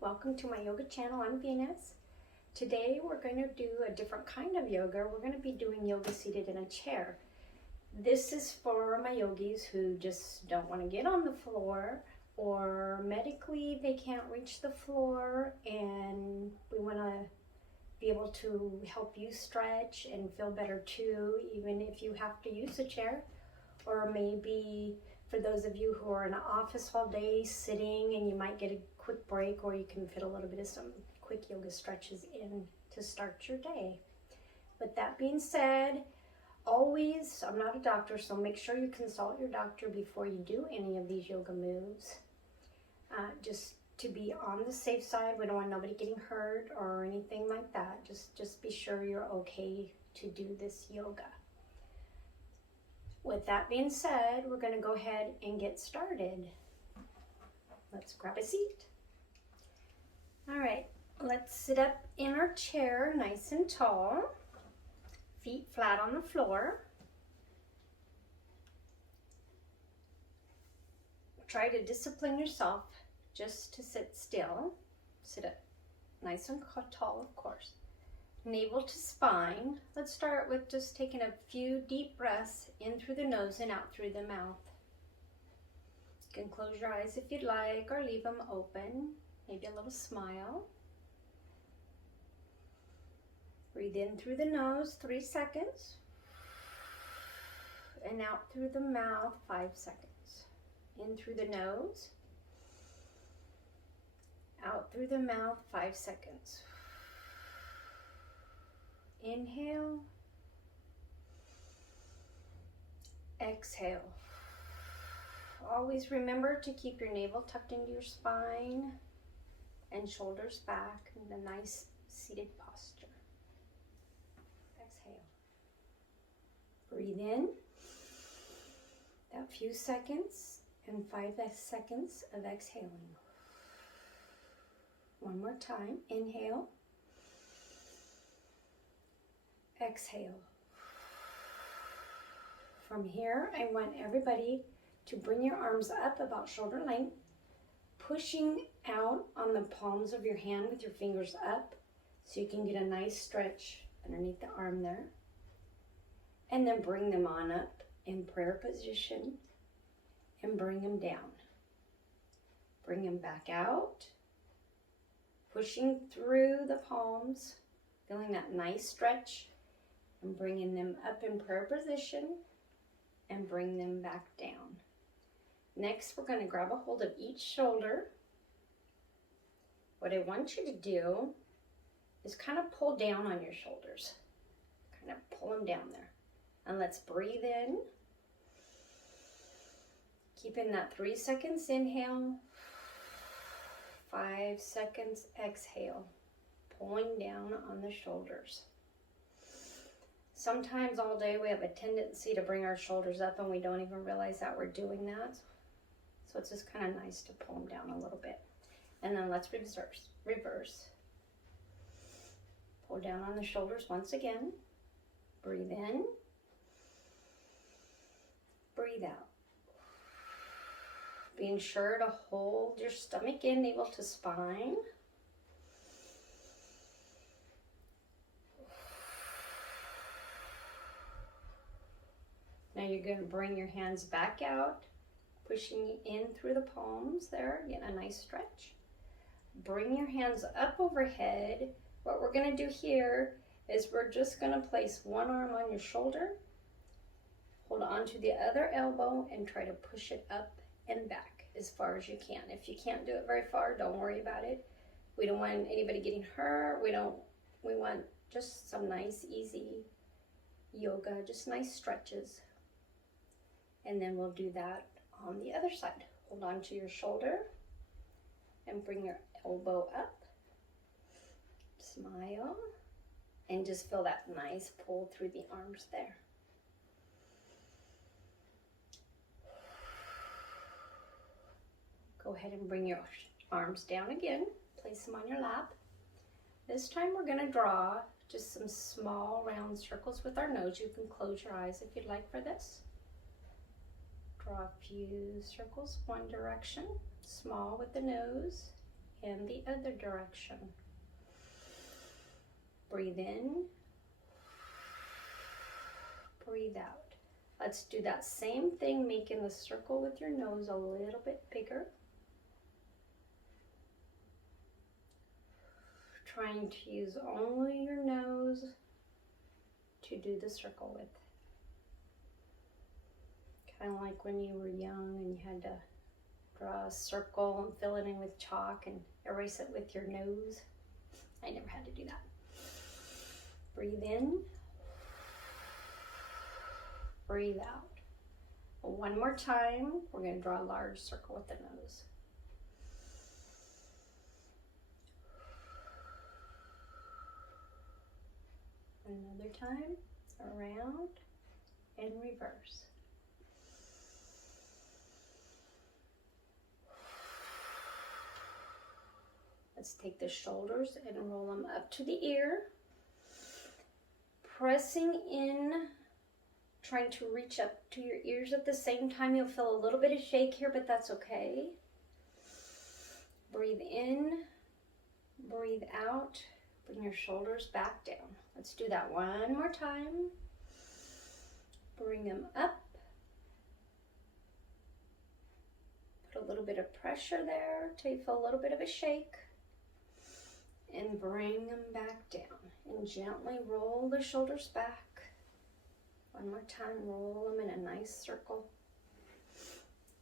welcome to my yoga channel. I'm Venus. Today we're going to do a different kind of yoga. We're going to be doing yoga seated in a chair. This is for my yogis who just don't want to get on the floor, or medically they can't reach the floor, and we want to be able to help you stretch and feel better too, even if you have to use a chair. Or maybe for those of you who are in an office all day sitting and you might get a quick break, or you can fit a little bit of some quick yoga stretches in to start your day. With that being said, always, I'm not a doctor, so make sure you consult your doctor before you do any of these yoga moves. Just to be on the safe side, we don't want nobody getting hurt or anything like that. Just be sure you're okay to do this yoga. With that being said, we're going to go ahead and get started. Let's grab a seat. All right, let's sit up in our chair nice and tall, feet flat on the floor. Try to discipline yourself just to sit still. Sit up nice and tall, of course. Navel to spine. Let's start with just taking a few deep breaths in through the nose and out through the mouth. You can close your eyes if you'd like, or leave them open. Maybe a little smile. Breathe in through the nose, 3 seconds. And out through the mouth, 5 seconds. In through the nose. Out through the mouth, 5 seconds. Inhale. Exhale. Always remember to keep your navel tucked into your spine and shoulders back in a nice seated posture. Exhale. Breathe in. That few seconds and 5 seconds of exhaling. One more time. Inhale. Exhale. From here, I want everybody to bring your arms up about shoulder length, pushing out on the palms of your hand with your fingers up so you can get a nice stretch underneath the arm there. And then bring them on up in prayer position and bring them down. Bring them back out, pushing through the palms, feeling that nice stretch, and bringing them up in prayer position and bring them back down. Next, we're going to grab a hold of each shoulder. What I want you to do is kind of pull down on your shoulders. Kind of pull them down there. And let's breathe in. Keeping that 3 seconds inhale, 5 seconds exhale. Pulling down on the shoulders. Sometimes all day we have a tendency to bring our shoulders up and we don't even realize that we're doing that. So it's just kind of nice to pull them down a little bit. And then let's reverse. Pull down on the shoulders once again. Breathe in. Breathe out. Being sure to hold your stomach in, navel to spine. Now you're going to bring your hands back out, pushing in through the palms there, get a nice stretch. Bring your hands up overhead. What we're going to do here is we're just going to place one arm on your shoulder, hold on to the other elbow, and try to push it up and back as far as you can. If you can't do it very far, don't worry about it. We don't want anybody getting hurt. We want just some nice, easy yoga, just nice stretches. And then we'll do that on the other side. Hold on to your shoulder and bring your elbow up. Smile and just feel that nice pull through the arms there. Go ahead and bring your arms down again. Place them on your lap. This time we're going to draw just some small round circles with our nose. You can close your eyes if you'd like for this. Draw a few circles one direction, small with the nose. and the other direction. Breathe in, breathe out. Let's do that same thing, making the circle with your nose a little bit bigger. Trying to use only your nose to do the circle with. Kind of like when you were young and you had to draw a circle and fill it in with chalk and erase it with your nose. I never had to do that. Breathe in, breathe out. One more time, we're going to draw a large circle with the nose. Another time, around and reverse. Let's take the shoulders and roll them up to the ear. Pressing in, trying to reach up to your ears at the same time. You'll feel a little bit of shake here, but that's okay. Breathe in, breathe out. Bring your shoulders back down. Let's do that one more time. Bring them up. Put a little bit of pressure there till you feel a little bit of a shake. And bring them back down. And gently roll the shoulders back. One more time, roll them in a nice circle.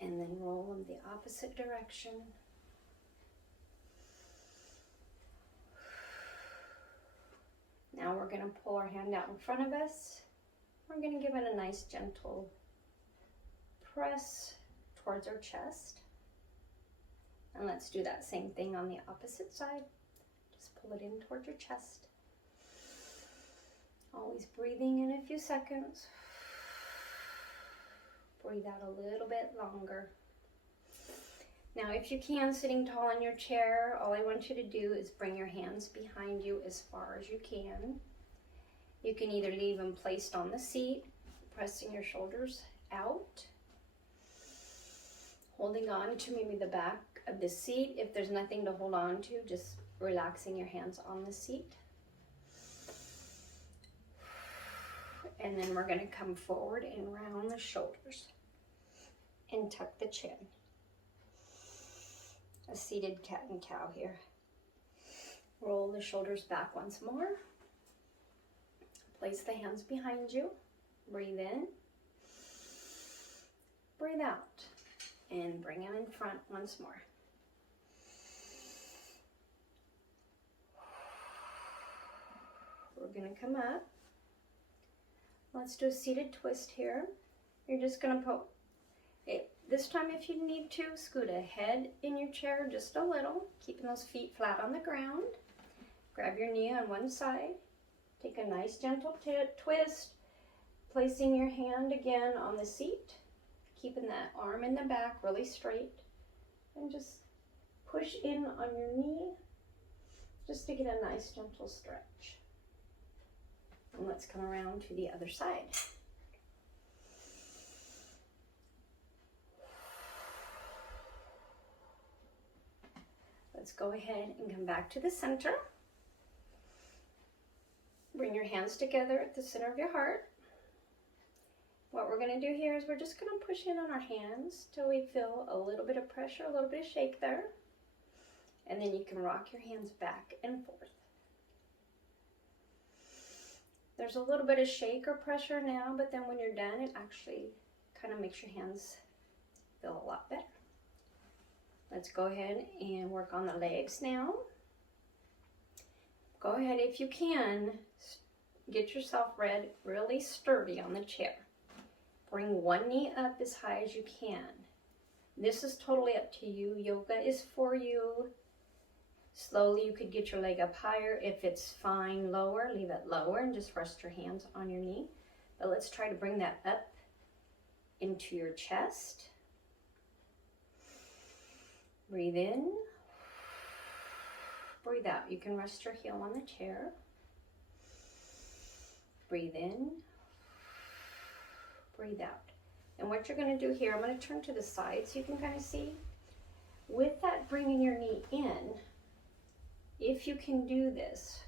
And then roll them the opposite direction. Now we're going to pull our hand out in front of us. We're going to give it a nice gentle press towards our chest. And let's do that same thing on the opposite side. Just pull it in towards your chest. Always breathing in a few seconds. Breathe out a little bit longer. Now, if you can, sitting tall in your chair, all I want you to do is bring your hands behind you as far as you can. You can either leave them placed on the seat, pressing your shoulders out, holding on to maybe the back of the seat. If there's nothing to hold on to, just relaxing your hands on the seat. And then we're going to come forward and round the shoulders and tuck the chin. A seated cat and cow here. Roll the shoulders back once more. Place the hands behind you. Breathe in. Breathe out. And bring them in front once more. We're going to come up. Let's do a seated twist here. You're just going to put it. This time, if you need to, scoot ahead in your chair just a little, keeping those feet flat on the ground. Grab your knee on one side. Take a nice gentle twist, placing your hand again on the seat, keeping that arm in the back really straight, and just push in on your knee just to get a nice gentle stretch. And let's come around to the other side. Let's go ahead and come back to the center. Bring your hands together at the center of your heart. What we're going to do here is we're just going to push in on our hands till we feel a little bit of pressure, a little bit of shake there. And then you can rock your hands back and forth. There's a little bit of shake or pressure now, but then when you're done, it actually kind of makes your hands feel a lot better. Let's go ahead and work on the legs now. Go ahead, if you can, get yourself really sturdy on the chair. Bring one knee up as high as you can. This is totally up to you. Yoga is for you. Slowly, you could get your leg up higher. If it's fine lower, leave it lower and just rest your hands on your knee. But let's try to bring that up into your chest. Breathe in. Breathe out. You can rest your heel on the chair. Breathe in. Breathe out. And what you're going to do here, I'm going to turn to the side so you can kind of see. With that, bringing your knee in, if you can do this,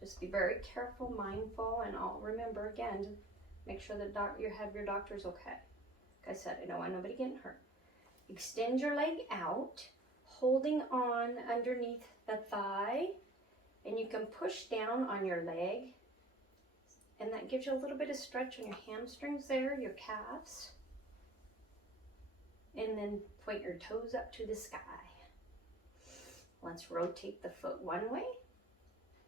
just be very careful, mindful, and I'll remember again, make sure that you have your doctor's okay. Like I said, I don't want nobody getting hurt. Extend your leg out, holding on underneath the thigh, and you can push down on your leg, and that gives you a little bit of stretch on your hamstrings there, your calves. And then point your toes up to the sky. Let's rotate the foot one way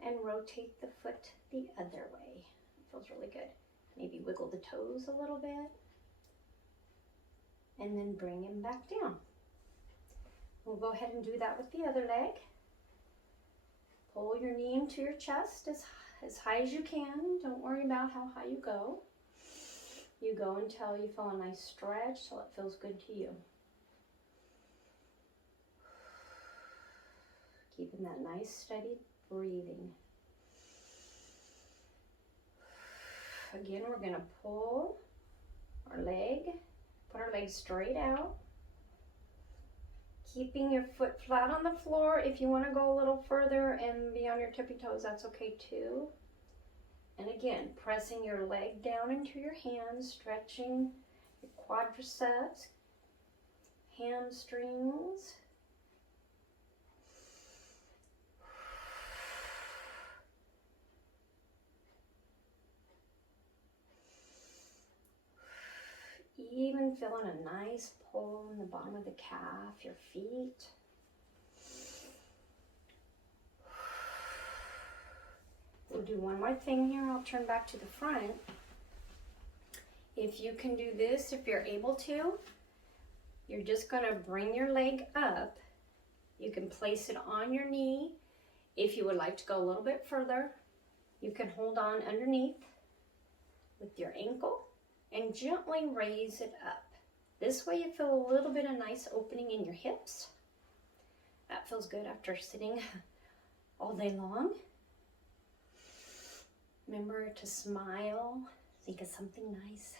and rotate the foot the other way. It feels really good. Maybe wiggle the toes a little bit. And then bring him back down. We'll go ahead and do that with the other leg. Pull your knee into your chest as high as you can. Don't worry about how high you go. You go until you feel a nice stretch, till it feels good to you. Keeping that nice steady breathing. Again, we're going to pull our leg, put our leg straight out. Keeping your foot flat on the floor. If you want to go a little further and be on your tippy toes, that's okay too. And again, pressing your leg down into your hands, stretching your quadriceps, hamstrings. Even feeling a nice pull in the bottom of the calf, your feet. We'll do one more thing here. I'll turn back to the front. If you can do this, if you're able to, you're just going to bring your leg up. You can place it on your knee. If you would like to go a little bit further, you can hold on underneath with your ankle and gently raise it up. This way you feel a little bit of nice opening in your hips. That feels good after sitting all day long. Remember to smile, think of something nice.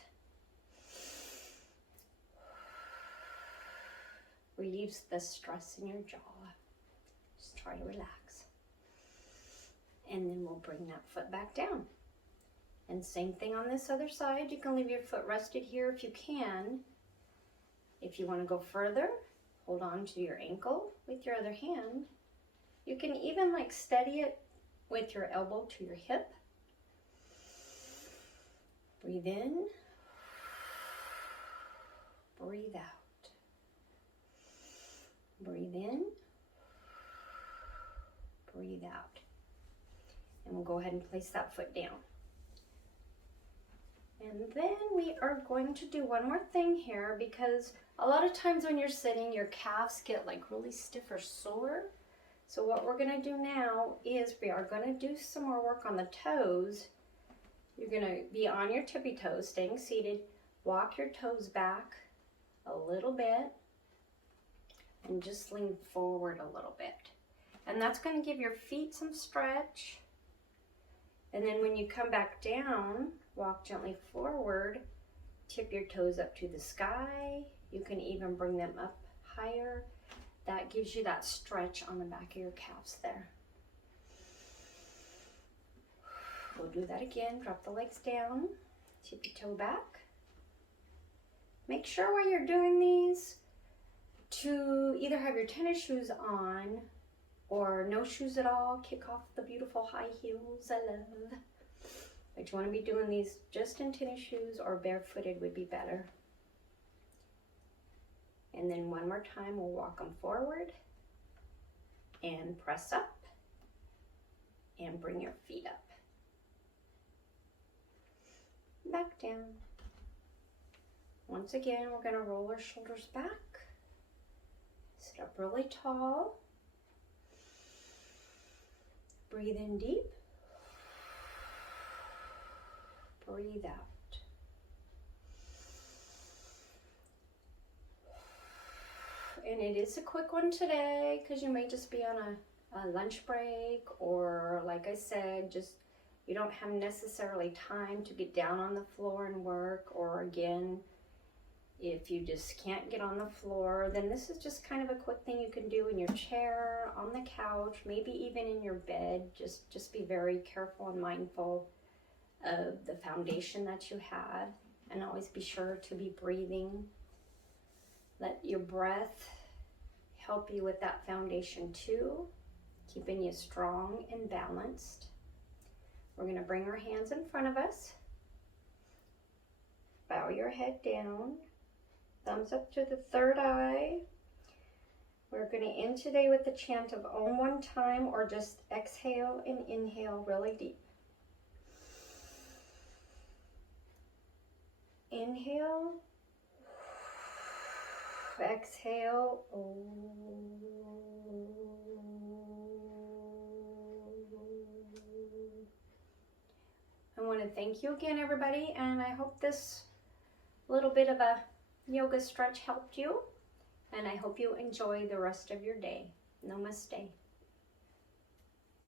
Relieves the stress in your jaw. Just try to relax. And then we'll bring that foot back down. And same thing on this other side. You can leave your foot rested here if you can. If you want to go further, hold on to your ankle with your other hand. You can even like steady it with your elbow to your hip. Breathe in, breathe out. Breathe in, breathe out. And we'll go ahead and place that foot down. And then we are going to do one more thing here, because a lot of times when you're sitting, your calves get like really stiff or sore. So what we're going to do now is we are going to do some more work on the toes. You're going to be on your tippy toes, staying seated. Walk your toes back a little bit and just lean forward a little bit. And that's going to give your feet some stretch. And then when you come back down, walk gently forward, tip your toes up to the sky. You can even bring them up higher. That gives you that stretch on the back of your calves there. We'll do that again. Drop the legs down, tip your toe back. Make sure while you're doing these to either have your tennis shoes on or no shoes at all. Kick off the beautiful high heels I love. But you want to be doing these just in tennis shoes, or barefooted would be better. And then one more time, we'll walk them forward and press up and bring your feet up. Back down. Once again, we're going to roll our shoulders back. Sit up really tall. Breathe in deep. Breathe out. And it is a quick one today because you may just be on a lunch break, or like I said, just you don't have necessarily time to get down on the floor and work, or again, If you just can't get on the floor, then this is just kind of a quick thing you can do in your chair, on the couch, maybe even in your bed. Just be very careful and mindful of the foundation that you had, and always be sure to be breathing. Let your breath help you with that foundation too, keeping you strong and balanced. We're going to bring our hands in front of us. Bow your head down. Thumbs up to the third eye. We're going to end today with the chant of Om one time, or just exhale and inhale really deep. Inhale. Exhale. I want to thank you again, everybody, and I hope this little bit of a yoga stretch helped you, and I hope you enjoy the rest of your day. Namaste.